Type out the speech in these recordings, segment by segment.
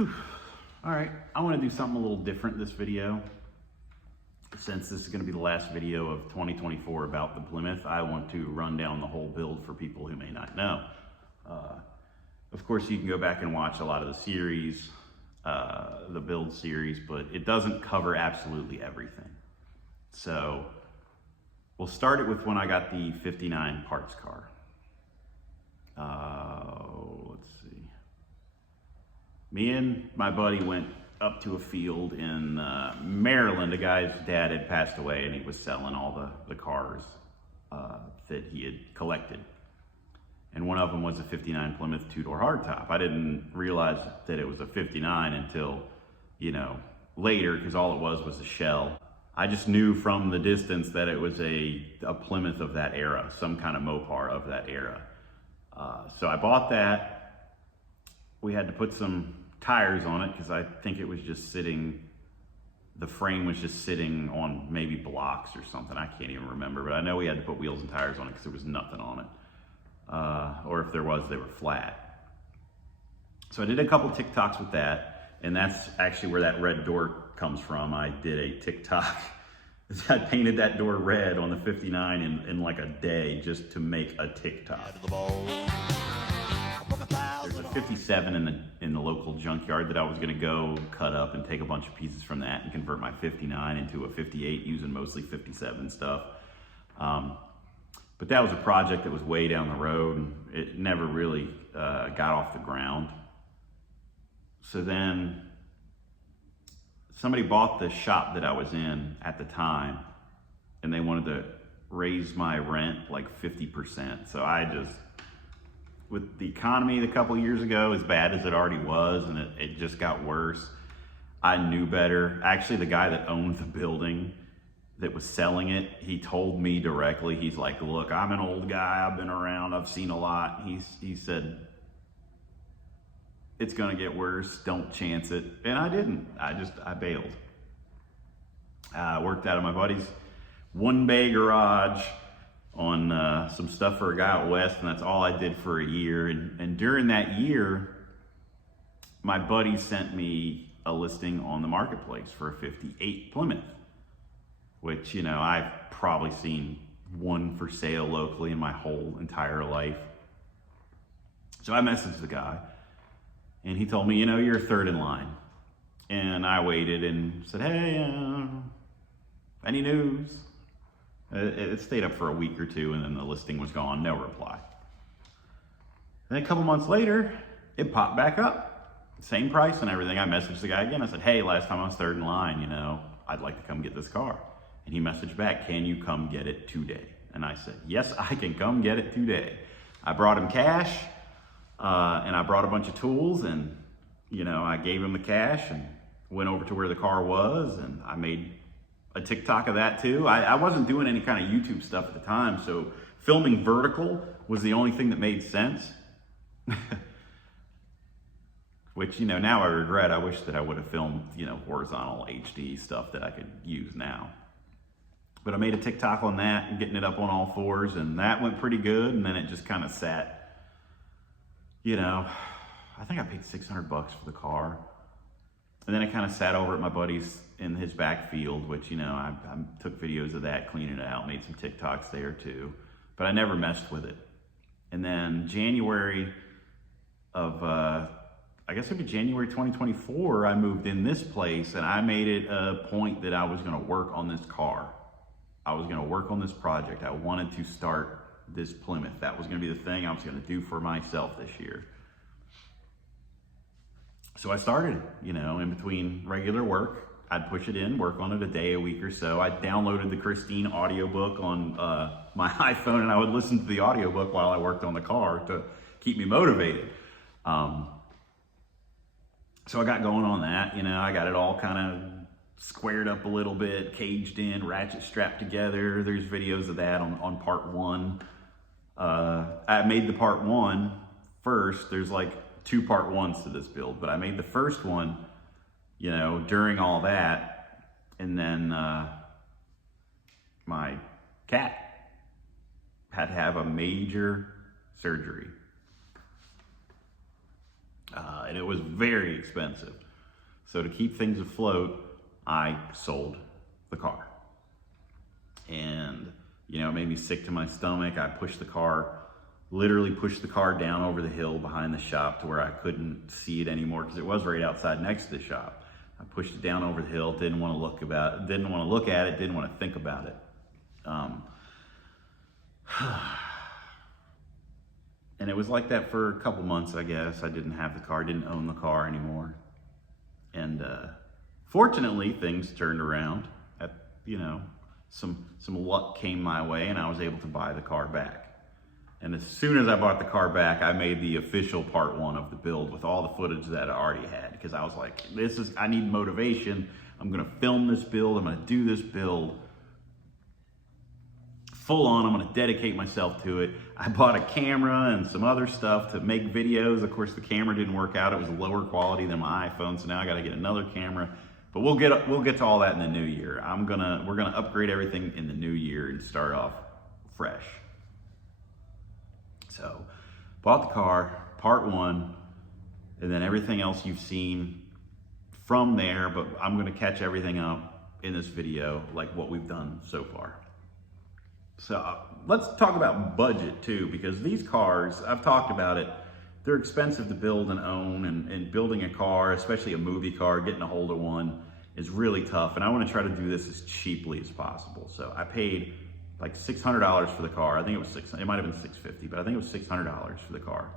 All right, I want to do something a little different this video. Since this is going to be the last video of 2024 about the Plymouth, I want to run down the whole build for people who may not know. Of course, you can go back and watch a lot of the series, the build series, but it doesn't cover absolutely everything. So we'll start it with when I got the 59 parts car. Let's see. Me and my buddy went up to a field in Maryland. A guy's dad had passed away and he was selling all the cars that he had collected. And one of them was a 59 Plymouth two-door hardtop. I didn't realize that it was a 59 until, later, because all it was a shell. I just knew from the distance that it was a Plymouth of that era, some kind of Mopar of that era. So I bought that. We had to put some tires on it because I think it was just sitting, the frame was just sitting on maybe blocks or something. I can't even remember, but I know we had to put wheels and tires on it because there was nothing on it. Or if there was, they were flat. So I did a couple TikToks with that, and that's actually where that red door comes from. I did a TikTok. I painted that door red on the 59 in like a day just to make a TikTok. There's a 57 in the local junkyard that I was gonna go cut up and take a bunch of pieces from that and convert my 59 into a 58 using mostly 57 stuff. But that was a project that was way down the road and it never really got off the ground. So then somebody bought the shop that I was in at the time and they wanted to raise my rent like 50%. So I just, with the economy a couple years ago, as bad as it already was, and it just got worse, I knew better. Actually, the guy that owned the building that was selling it, he told me directly, he's like, look, I'm an old guy, I've been around, I've seen a lot. He said, it's gonna get worse, don't chance it. And I didn't, I bailed. I worked out of my buddy's one bay garage on some stuff for a guy out west, and that's all I did for a year. And during that year, my buddy sent me a listing on the marketplace for a 58 Plymouth, which, I've probably seen one for sale locally in my whole entire life. So I messaged the guy and he told me, you're third in line. And I waited and said, hey, any news? It stayed up for a week or two and then the listing was gone, no reply. Then a couple months later, it popped back up. Same price and everything. I messaged the guy again. I said, hey, last time I was third in line, I'd like to come get this car. And he messaged back, can you come get it today? And I said, yes, I can come get it today. I brought him cash and I brought a bunch of tools and, I gave him the cash and went over to where the car was and I made a TikTok of that too. I wasn't doing any kind of YouTube stuff at the time, so filming vertical was the only thing that made sense. Which, now I regret. I wish that I would have filmed, horizontal HD stuff that I could use now. But I made a TikTok on that and getting it up on all fours, and that went pretty good. And then it just kind of sat, I think I paid $600 for the car. And then it kind of sat over at my buddy's in his back field, which, I took videos of that, cleaning it out, made some TikToks there too. But I never messed with it. And then January of, I guess it'd be January 2024, I moved in this place and I made it a point that I was gonna work on this car. I was gonna work on this project. I wanted to start this Plymouth. That was gonna be the thing I was gonna do for myself this year. So I started, in between regular work, I'd push it in, work on it a day, a week or so. I downloaded the Christine audiobook on my iPhone and I would listen to the audiobook while I worked on the car to keep me motivated. So I got going on that, I got it all kind of squared up a little bit, caged in, ratchet strapped together. There's videos of that on part one. I made the part one first. There's like 2 part ones to this build, but I made the first one, during all that. And then my cat had to have a major surgery. and it was very expensive. So to keep things afloat, I sold the car. And, you know, it made me sick to my stomach. I literally pushed the car down over the hill behind the shop to where I couldn't see it anymore because it was right outside next to the shop. I pushed it down over the hill, didn't want to look at it, didn't want to think about it. And it was like that for a couple months, I guess. I didn't have the car, didn't own the car anymore. And fortunately, things turned around. Some luck came my way and I was able to buy the car back. And as soon as I bought the car back, I made the official part 1 of the build with all the footage that I already had, because I was like, I need motivation. I'm gonna film this build, I'm gonna do this build full on, I'm gonna dedicate myself to it. I bought a camera and some other stuff to make videos. Of course, the camera didn't work out. It was lower quality than my iPhone, so now I gotta get another camera. But we'll get to all that in the new year. We're gonna upgrade everything in the new year and start off fresh. So, bought the car, part 1, and then everything else you've seen from there, but I'm gonna catch everything up in this video, like what we've done so far. So, let's talk about budget too, because these cars, I've talked about it, they're expensive to build and own, and building a car, especially a movie car, getting a hold of one is really tough, and I wanna try to do this as cheaply as possible. So I paid like $600 for the car. I think it was it might have been $650, but I think it was $600 for the car.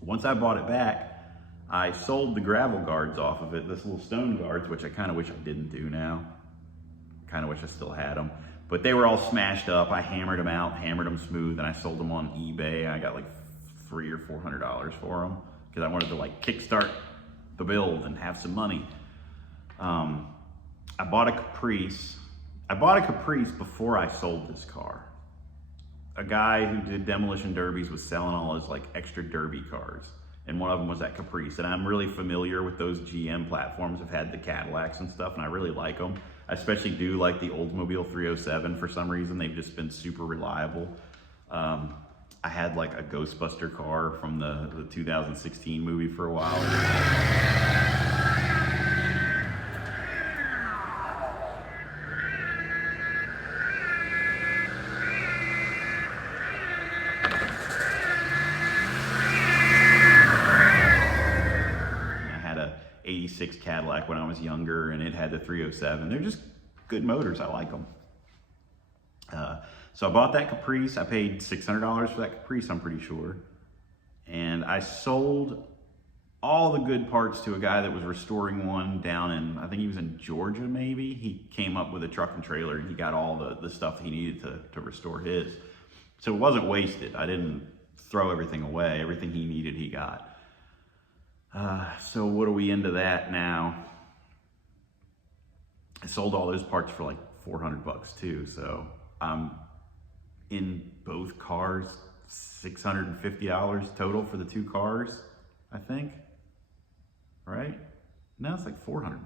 Once I bought it back, I sold the gravel guards off of it, this little stone guards, which I kind of wish I didn't do now. Kind of wish I still had them, but they were all smashed up. I hammered them out, hammered them smooth, and I sold them on eBay. I got like $300 or $400 for them because I wanted to like kickstart the build and have some money. I bought a Caprice. I bought a Caprice before I sold this car. A guy who did demolition derbies was selling all his like extra derby cars, and one of them was that Caprice. And I'm really familiar with those GM platforms. I've had the Cadillacs and stuff, and I really like them. I especially do like the Oldsmobile 307 for some reason. They've just been super reliable. I had like a Ghostbuster car from the 2016 movie for a while. '86 Cadillac when I was younger, and it had the 307. They're just good motors. I like them. So I bought that Caprice. I paid $600 for that Caprice, I'm pretty sure. And I sold all the good parts to a guy that was restoring one down in, I think he was in Georgia maybe. He came up with a truck and trailer, and he got all the stuff he needed to restore his. So it wasn't wasted. I didn't throw everything away. Everything he needed, he got. So what are we into that now? I sold all those parts for like $400 too. So I'm in both cars, $650 total for the two cars, I think. Right? Now it's like $400.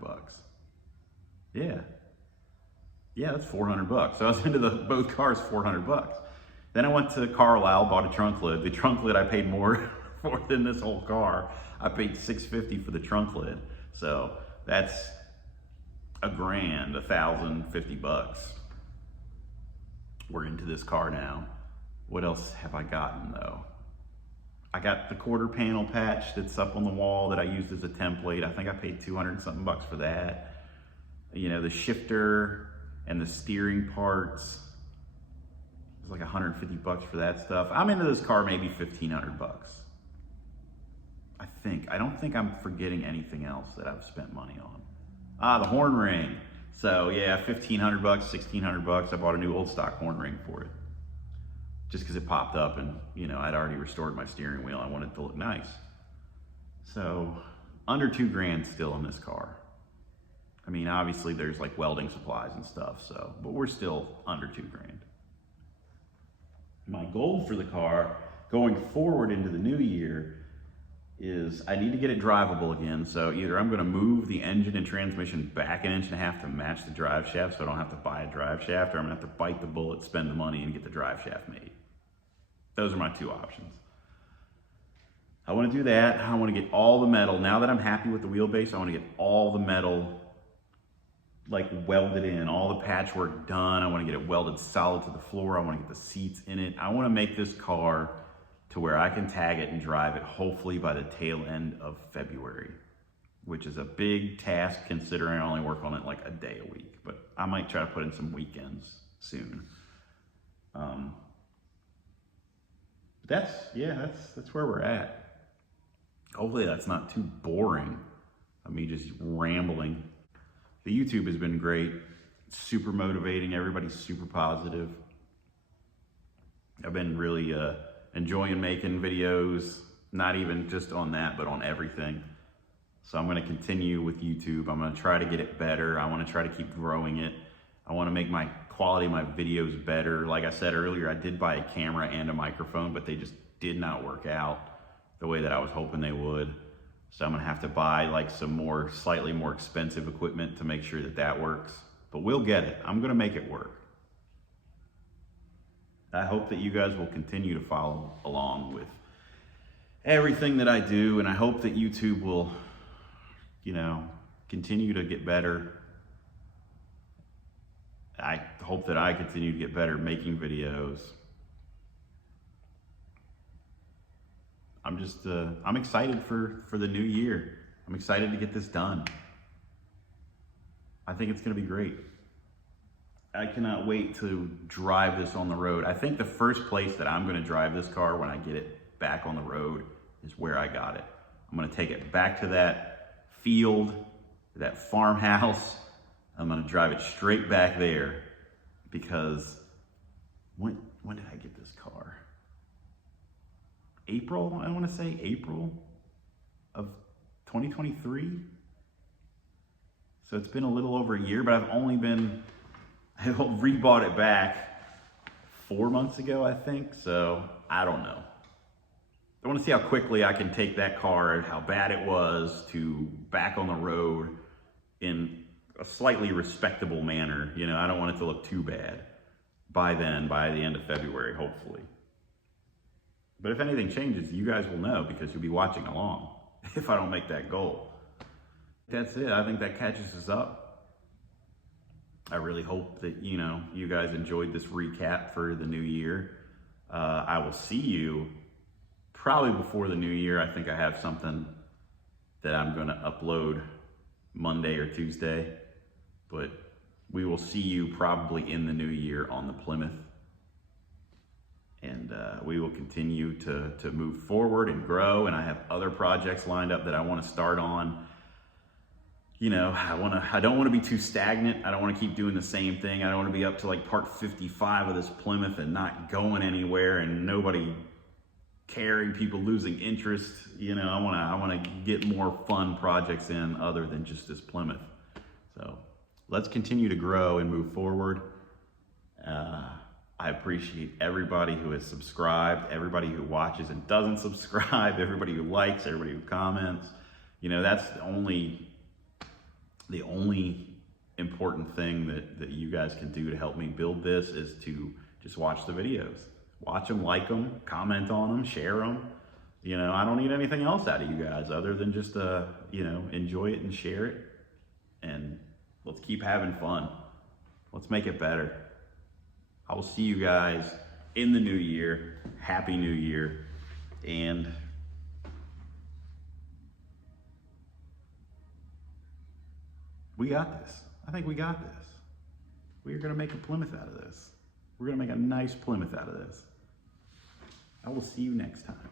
Yeah, that's $400. So I was into both cars, $400. Then I went to Carlisle, bought a trunk lid. The trunk lid I paid more for than this whole car. I paid $650 for the trunk lid. So that's $1,000, $1,050. We're into this car now. What else have I gotten though? I got the quarter panel patch that's up on the wall that I used as a template. I think I paid 200 and something bucks for that. You know, the shifter and the steering parts, it was like $150 for that stuff. I'm into this car maybe $1,500. I don't think I'm forgetting anything else that I've spent money on. The horn ring. So yeah, $1,500, $1,600. I bought a new old stock horn ring for it. Just because it popped up and, you know, I'd already restored my steering wheel. I wanted it to look nice. So under $2,000 still in this car. I mean, obviously there's like welding supplies and stuff, so, but we're still under $2,000. My goal for the car going forward into the new year is I need to get it drivable again. So either I'm gonna move the engine and transmission back 1.5 inches to match the drive shaft so I don't have to buy a drive shaft, or I'm gonna have to bite the bullet, spend the money, and get the drive shaft made. Those are my two options. I want to do that. I want to get all the metal. Now that I'm happy with the wheelbase, I want to get all the metal like welded in, all the patchwork done. I want to get it welded solid to the floor. I want to get the seats in it. I want to make this car to where I can tag it and drive it hopefully by the tail end of February, which is a big task considering I only work on it like a day a week, but I might try to put in some weekends soon. That's where we're at. Hopefully that's not too boring of me just rambling. The YouTube has been great, super motivating, everybody's super positive. I've been really enjoying making videos, not even just on that, but on everything. So I'm gonna continue with YouTube. I'm gonna try to get it better. I wanna try to keep growing it. I wanna make my quality of my videos better. Like I said earlier, I did buy a camera and a microphone, but they just did not work out the way that I was hoping they would. So I'm gonna have to buy like some more, slightly more expensive equipment to make sure that that works. But we'll get it. I'm gonna make it work. I hope that you guys will continue to follow along with everything that I do, and I hope that YouTube will, you know, continue to get better. I hope that I continue to get better making videos. I'm excited for the new year. I'm excited to get this done. I think it's gonna be great. I cannot wait to drive this on the road. I think the first place that I'm gonna drive this car when I get it back on the road is where I got it. I'm gonna take it back to that field, that farmhouse. I'm gonna drive it straight back there because when did I get this car? April, I wanna say April of 2023. So it's been a little over a year, but I rebought it back 4 months ago, I think. So I don't know. I wanna see how quickly I can take that car and how bad it was to back on the road in a slightly respectable manner. You know, I don't want it to look too bad by then, by the end of February, hopefully. But if anything changes, you guys will know because you'll be watching along if I don't make that goal. That's it. I think that catches us up. I really hope that, you know, you guys enjoyed this recap for the new year. I will see you probably before the new year. I think I have something that I'm going to upload Monday or Tuesday, but we will see you probably in the new year on the Plymouth. And we will continue to move forward and grow. And I have other projects lined up that I want to start on. You know, I don't want to be too stagnant. I don't want to keep doing the same thing. I don't want to be up to like part 55 of this Plymouth and not going anywhere and nobody caring, people losing interest. You know, I want to get more fun projects in other than just this Plymouth. So let's continue to grow and move forward. I appreciate everybody who has subscribed, everybody who watches and doesn't subscribe, everybody who likes, everybody who comments. You know, that's the only important thing that you guys can do to help me build this is to just watch the videos. Watch them, like them, comment on them, share them. You know, I don't need anything else out of you guys other than just, you know, enjoy it and share it. And let's keep having fun. Let's make it better. I will see you guys in the new year. Happy New Year. And we got this. I think we got this. We're going to make a Plymouth out of this. We're going to make a nice Plymouth out of this. I will see you next time.